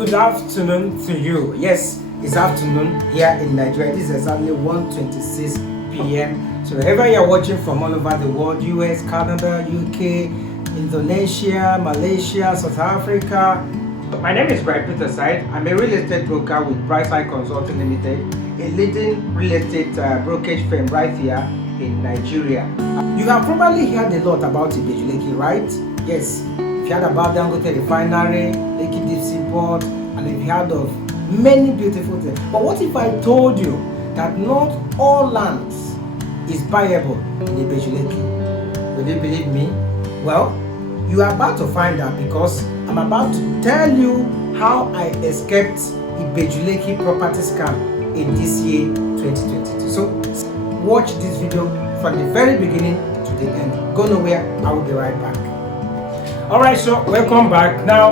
Good afternoon to you. Yes, it's afternoon here in Nigeria. This is exactly 1:26 p.m. So wherever you're watching from all over the world, US, Canada, UK, Indonesia, Malaysia, South Africa. My name is brightsideconsultingltd. I'm a real estate broker with brightsideconsultingltd, a leading real estate brokerage firm right here in Nigeria. You have probably heard a lot about Ibeju Lekki, right? Yes. If you heard about Dangote Refinery, Lekki Deep Sea Port, and if you heard of many beautiful things. But what if I told you that not all lands is buyable in Ibeju Lekki? Will you believe me? Well, you are about to find out because I'm about to tell you how I escaped Ibeju Lekki property scam in this year 2022. So watch this video from the very beginning to the end. Go nowhere, I will be right back. Alright, so welcome back. Now,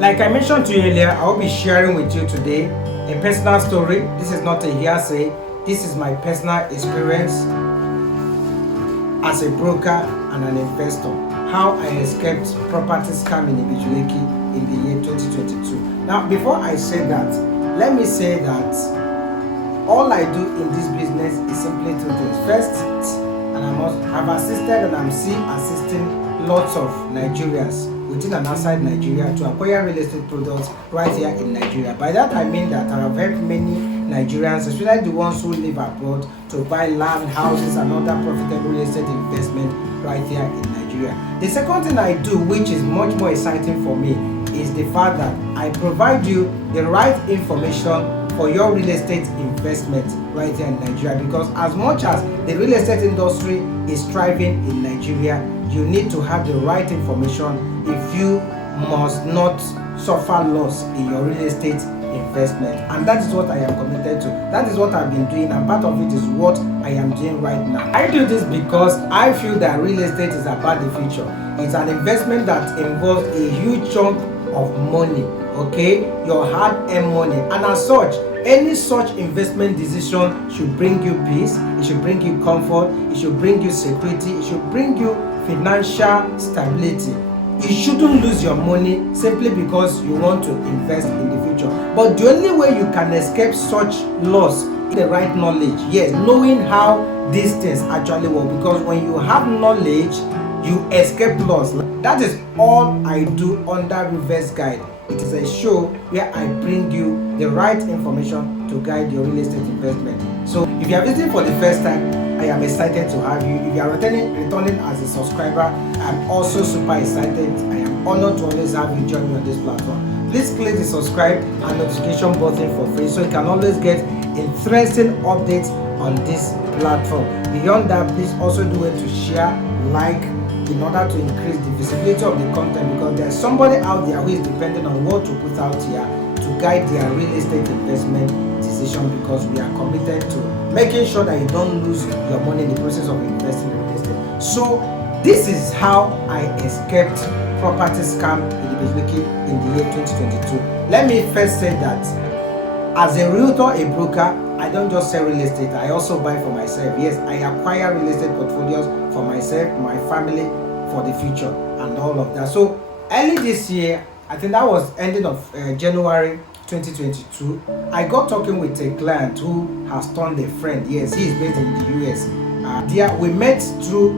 like I mentioned to you earlier, I will be sharing with you today a personal story. This is not a hearsay. This is my personal experience as a broker and an investor. How I escaped property scam in Ibeju Lekki in the year 2022. Now, before I say that, let me say that all I do in this business is simply two things. First, and I've assisted and I'm still assisting lots of Nigerians within and outside Nigeria to acquire real estate products right here in Nigeria. By that I mean that I have helped many Nigerians, especially the ones who live abroad, to buy land, houses and other profitable real estate investment right here in Nigeria. The second thing I do, which is much more exciting for me, is the fact that I provide you the right information for your real estate investment right here in Nigeria, because as much as the real estate industry is thriving in Nigeria, you need to have the right information if you must not suffer loss in your real estate investment. And that is what I am committed to. That is what I've been doing, and part of it is what I am doing right now. I do this because I feel that real estate is about the future. It's an investment that involves a huge chunk of money, okay, your hard-earned money, and as such, any such investment decision should bring you peace, it should bring you comfort, it should bring you security, it should bring you financial stability. You shouldn't lose your money simply because you want to invest in the future. But the only way you can escape such loss is the right knowledge. Yes, knowing how these things actually work, because when you have knowledge, you escape loss. That is all I do under Reverse Guide. It is a show where I bring you the right information to guide your real estate investment. So if you are visiting for the first time, I am excited to have you. If you are returning as a subscriber, I'm also super excited. I am honored to always have you join me on this platform. Please click the subscribe and notification button for free so you can always get interesting updates on this platform. Beyond that, please also do it to share, like, in order to increase the visibility of the content, because there's somebody out there who is depending on what to put out here to guide their real estate investment decision, because we are committed to making sure that you don't lose your money in the process of investing in real estate. So this is how I escaped property scam in Ibeju Lekki in the year 2022. Let me first say that as a realtor, a broker, I don't just sell real estate, I also buy for myself. Yes, I acquire real estate portfolios for myself, my family, for the future and all of that. So early this year, I think that was ending of January 2022, I got talking with a client who has turned a friend. Yes, he is based in the US. There we met through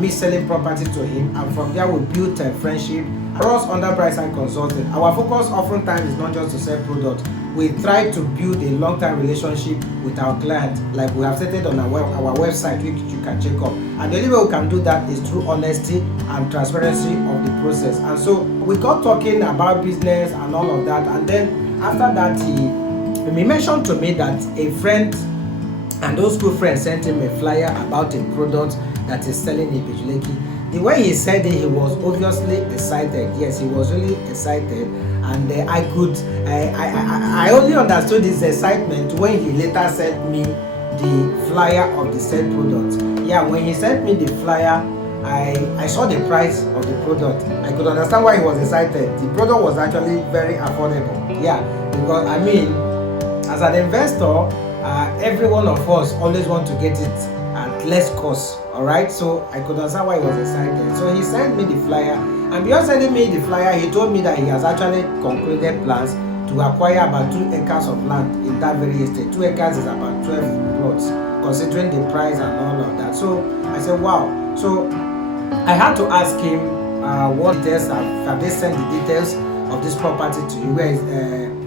me selling property to him, and from there we built a friendship. For us under Brightside Consulting, our focus oftentimes is not just to sell products. We try to build a long-term relationship with our client, like we have stated on our website, which you can check out. And the only way we can do that is through honesty and transparency of the process. And so we got talking about business and all of that, and then after that he mentioned to me that a friend, and those school friends, sent him a flyer about a product that is selling in Ibeju Lekki. The way he said it, he was obviously excited. Yes, he was really excited, and I only understood his excitement when he later sent me the flyer of the said product. Yeah, when he sent me the flyer, I saw the price of the product. I could understand why he was excited. The product was actually very affordable. Yeah, because I mean, as an investor, every one of us always want to get it at less cost. All right, so I could understand why he was excited. So he sent me the flyer, and beyond sending me the flyer, he told me that he has actually concluded plans to acquire about 2 acres of land in that very estate. 2 acres is about 12 plots, considering the price and all of that. So I said, wow. So I had to ask him what details have they sent the details of this property to you? Where is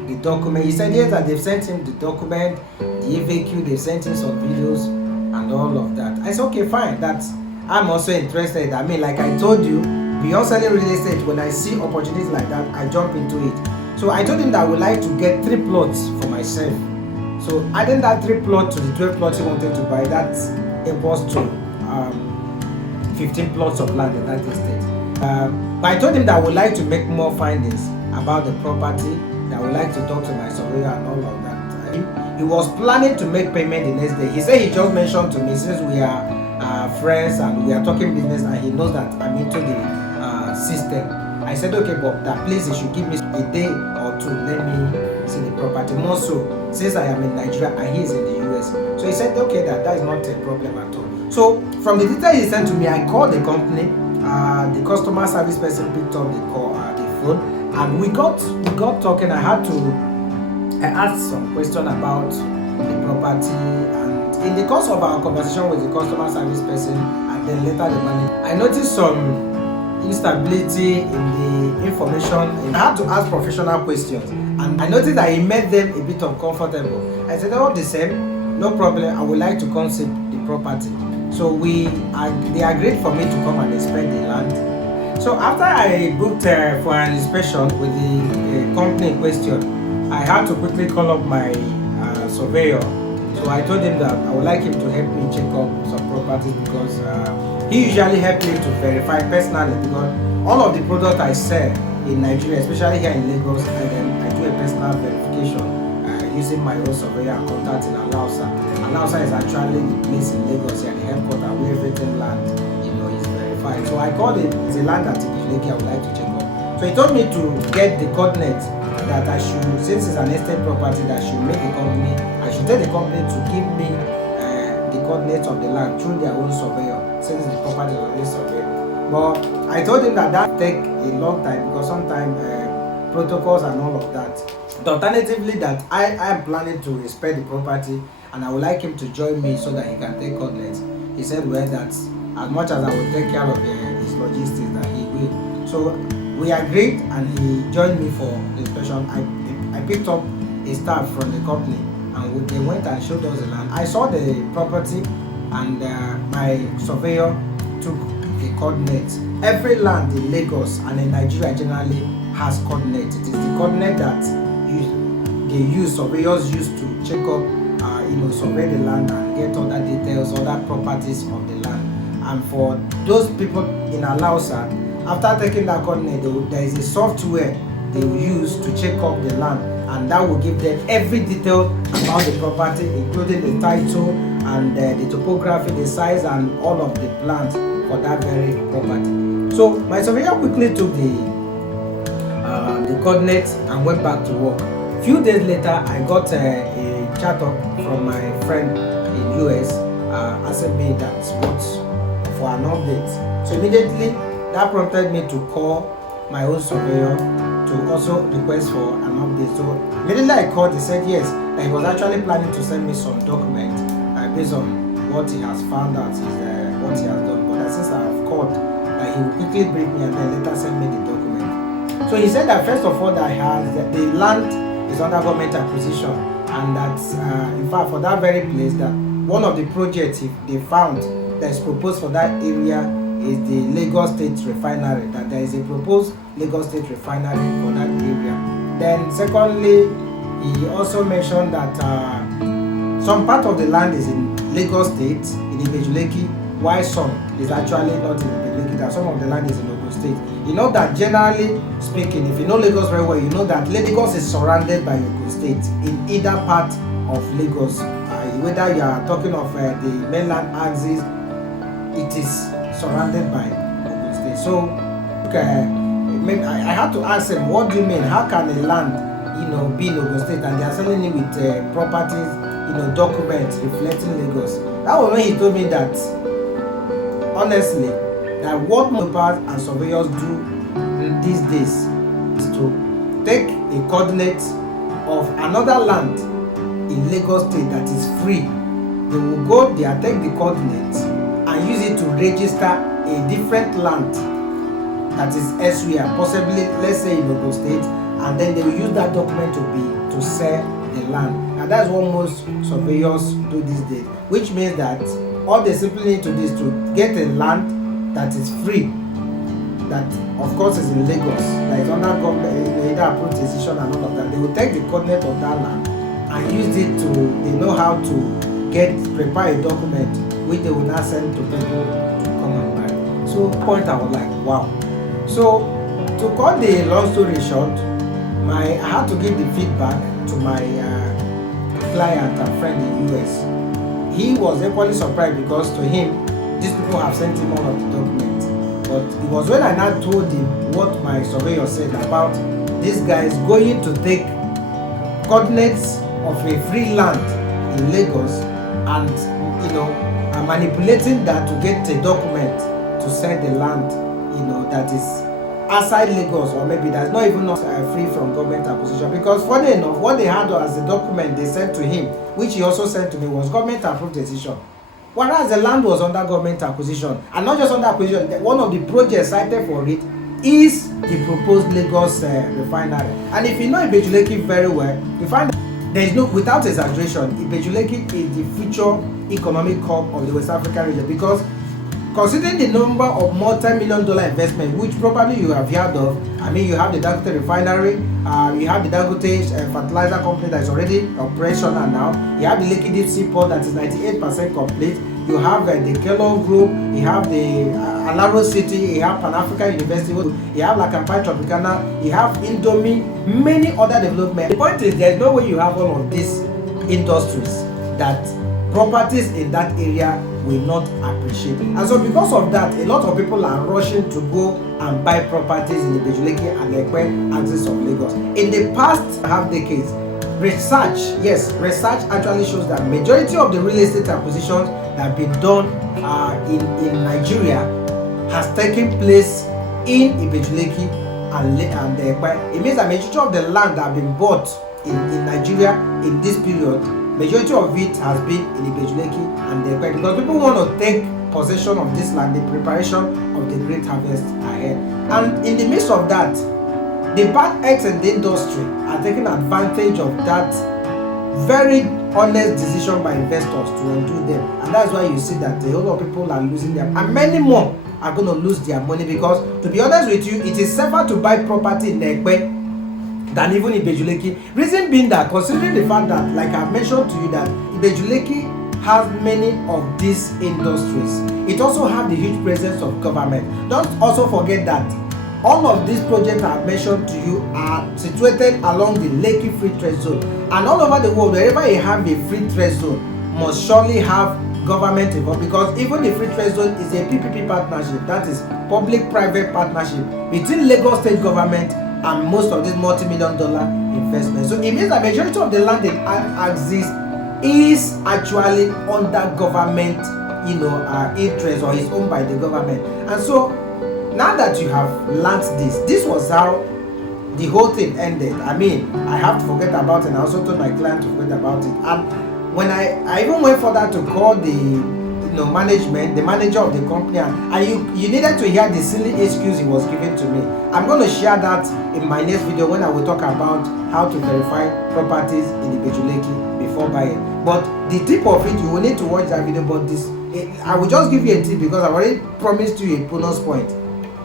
the document? He said yes, that they've sent him the document, the FAQ, they've sent him some videos and all of that. I said, okay, fine. I'm also interested. I mean, like I told you, beyond selling real estate, when I see opportunities like that, I jump into it. So I told him that I would like to get 3 plots for myself. So adding that 3 plots to the 12 plots he wanted to buy, that equals to 15 plots of land in that estate. But I told him that I would like to make more findings about the property, that I would like to talk to my surveyor and all of that. He was planning to make payment the next day. He said he just mentioned to me, since we are friends and we are talking business and he knows that I'm into the system. I said, okay, but that please, he should give me a day or 2, let me see the property. More so, since I am in Nigeria and he is in the US. So he said, okay, that is not a problem at all. So from the details he sent to me, I called the company. The customer service person picked up the phone, and we got talking. I asked some question about the property, and in the course of our conversation with the customer service person and then later the manager, I noticed some instability in the information. I had to ask professional questions, and I noticed that it made them a bit uncomfortable. I said, all the same, no problem, I would like to concept the property. So they agreed for me to come and inspect the land. So after I booked for an inspection with the company in question, I had to quickly call up my surveyor. So I told him that I would like him to help me check up some properties, because he usually helps me to verify personally, because all of the products I sell in Nigeria, especially here in Lagos, I do a personal verification using my own surveyor and contacting Alausa. Alausa is actually the place in Lagos here, the headquarters, where everything land is verified. So I called it, it's a land at Ibeju Lekki I would like to check up. So he told me to get the coordinates that I should, since it's an estate property, that I should make the company, I should tell the company to give me the coordinates of the land through their own surveyor, since the property is already surveyed. But I told him that take a long time, because sometimes protocols and all of that. But alternatively, that I am planning to inspect the property, and I would like him to join me so that he can take coordinates. He said, well, that as much as I will take care of his logistics, that he will. So we agreed, and he joined me for the inspection. I picked up a staff from the company, and they went and showed us the land. I saw the property, and my surveyor took the coordinates. Every land in Lagos and in Nigeria generally has coordinates. It is the coordinate that surveyors use to check up, survey the land and get other details, other properties of the land. And for those people in Alausa, after taking that coordinate, there is a software they will use to check up the land, and that will give them every detail about the property, including the title and the topography, the size, and all of the plans for that very property. So my surveyor quickly took the coordinates and went back to work. Few days later, I got a chat up from my friend in US asking me that what's for an update. So immediately that prompted me to call my own surveyor to also request for an update. So immediately I called, he said yes, that he was actually planning to send me some document based on what he has found out, what he has done. But since I have called, that he will quickly bring me and then later send me the document. So he said that first of all, that the land is under government acquisition, and that in fact for that very place, that one of the projects they found that is proposed for that area is the Lagos State Refinery, that there is a proposed Lagos State Refinery for that area. Then secondly, he also mentioned that some part of the land is in Lagos State, in Ibeju Lekki, while some is actually not in Ibeju Lekki, that some of the land is in Ogun State. You know that generally speaking, if you know Lagos very well, you know that Lagos is surrounded by Ogun State in either part of Lagos. Whether you are talking of the mainland axis, it is surrounded by Ogun State. So I had to ask him, what do you mean? How can a land, be in Ogun State and they are selling it with properties, documents reflecting Lagos. That was when he told me that, honestly, that what mappers and surveyors do these days is to take a coordinate of another land in Lagos State that is free. They will go there, take the coordinates and use it to register a different land that is elsewhere, possibly, let's say, in Lagos State, and then they will use that document to sell the land. And that's what most surveyors do these days, which means that all they simply need to do is to get a land that is free, that of course is in Lagos, that is under government, either approved decision and all of that. They will take the coordinate of that land and use it they know how to prepare a document which they will now send to people to come and buy. So point I was like, wow. So to cut the long story short, I had to give the feedback to my client and friend in US. He was equally surprised because to him, these people have sent him all of the documents. But it was when I now told him what my surveyor said about these guys going to take coordinates of a free land in Lagos and manipulating that to get a document to sell the land that is outside Lagos, or maybe that's not even free from government acquisition. Because funny enough, what they had as a document they sent to him, which he also sent to me, was government approved decision. Whereas the land was under government acquisition, and not just under acquisition, one of the projects cited for it is the proposed Lagos refinery. And if you know Ibeju Lekki very well, you find that there is no, without exaggeration, Ibeju Lekki is the future economic hub of the West African region, because considering the number of multi-million-dollar investment which probably you have heard of, I mean, you have the Dangote refinery, you have the Dangote fertilizer company that is already operational now, you have the Lekki Deep Sea Port that is 98% complete, you have the Kellogg Group, you have the Alaro City, you have Pan-African University, you have Lakampai Tropicana, you have Indomie, many other developments. The point is, there is no way you have all of these industries that properties in that area will not appreciate. And so because of that, a lot of people are rushing to go and buy properties in the Ibeju Lekki and Ekpe axis of Lagos. In the past half decades, research actually shows that majority of the real estate acquisitions that have been done in Nigeria has taken place in Ibeju Lekki and Ekpe. It means that majority of the land that have been bought in Nigeria in this period, majority of it has been in Ibeju Lekki and Ekpe, because people want to take possession of this land in preparation of the great harvest ahead. And in the midst of that, the bad eggs in the industry are taking advantage of that very honest decision by investors to undo them. And that's why you see that a whole lot of people are losing them, and many more are going to lose their money, because to be honest with you, it is safer to buy property in Ekpe than even Ibeju Lekki. Reason being that, considering the fact that, like I mentioned to you, that Ibeju Lekki has many of these industries. It also has the huge presence of government. Don't also forget that all of these projects I have mentioned to you are situated along the Lekki Free Trade Zone. And all over the world, wherever you have a free trade zone, must surely have government involved, because even the free trade zone is a PPP partnership, that is public-private partnership between Lagos State government and most of these multi-million-dollar investments. So it means that majority of the land in axis is actually under government, interest, or is owned by the government. And so now that you have learned this was how the whole thing ended. I mean, I have to forget about it, and I also told my client to forget about it. And when I even went further to call the management, the manager of the company, and you needed to hear the silly excuse he was giving to me. I'm going to share that in my next video, when I will talk about how to verify properties in Ibeju Lekki before buying. But the tip of it, you will need to watch that video. But I will just give you a tip, because I've already promised you a bonus point.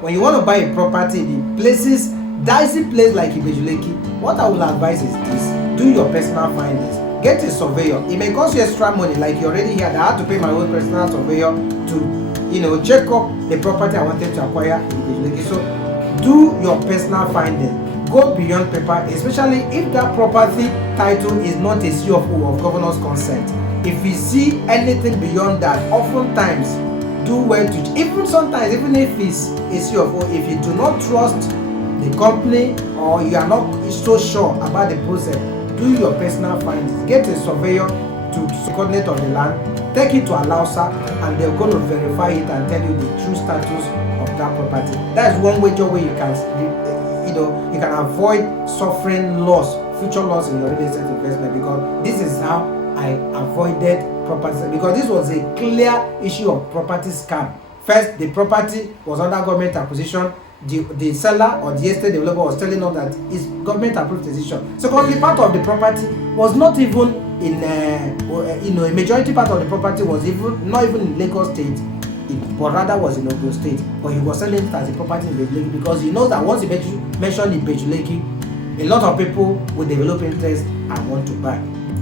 When you want to buy a property in places, dicey place like Ibeju Lekki, what I will advise is this: do your personal findings. Get a surveyor. It may cost you extra money, like you already heard. I had to pay my own personal surveyor to, check up the property I wanted to acquire in Ibeju Lekki. So do your personal findings. Go beyond paper, especially if that property title is not a CFO of governor's consent. If you see anything beyond that, oftentimes do well to, even sometimes, even if it's a CFO, if you do not trust the company or you are not so sure about the process, do your personal findings. Get a surveyor to to coordinate of the land, take it to Alausa, and they're going to verify it and tell you the true status of that property. That's one major way you can, you can avoid suffering loss, future loss in your real estate investment, because this is how I avoided property, because this was a clear issue of property scam. First, the property was under government acquisition. The seller or the estate developer was telling us that it's government approved decision. Secondly, part of the property was not even in a majority part of the property was not even in Lagos State, but rather was in Ogun State. But he was selling it as a property in Ibeju Lekki, because he knows that once he mentioned Ibeju Lekki, a lot of people will develop interest and want to buy.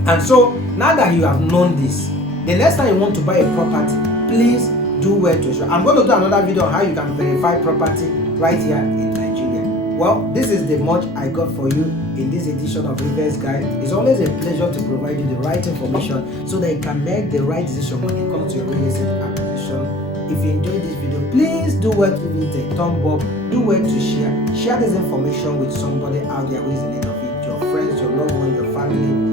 And so now that you have known this, the next time you want to buy a property, please do well to ensure. I'm going to do another video on how you can verify property right here in Nigeria. Well, this is the much I got for you in this edition of Reverse Guide. It's always a pleasure to provide you the right information so that you can make the right decision when it comes to your real estate acquisition. If you enjoyed this video, please do well to give it a thumb up. Do well to share this information with somebody out there who is in need of it. Your friends, your loved one, your family.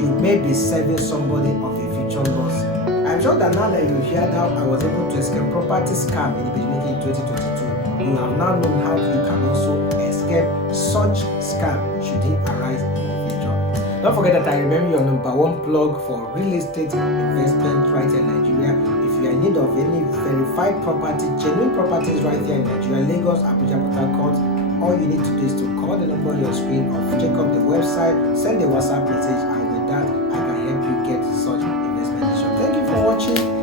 You may be saving somebody of a future loss. I'm sure that now that you heard how I was able to escape property scam in Ibeju Lekki in 2022, you have now known how you can also escape such scam should it arise in the future. Don't forget that I remember your #1 plug for real estate investment right here in Nigeria. If you are in need of any verified property, genuine properties right here in Nigeria, Lagos, Abuja, Port Harcourt, all you need to do is to call the number on your screen or check out the website, send a WhatsApp message, and with that I can help you get such investment decision. Thank you for watching.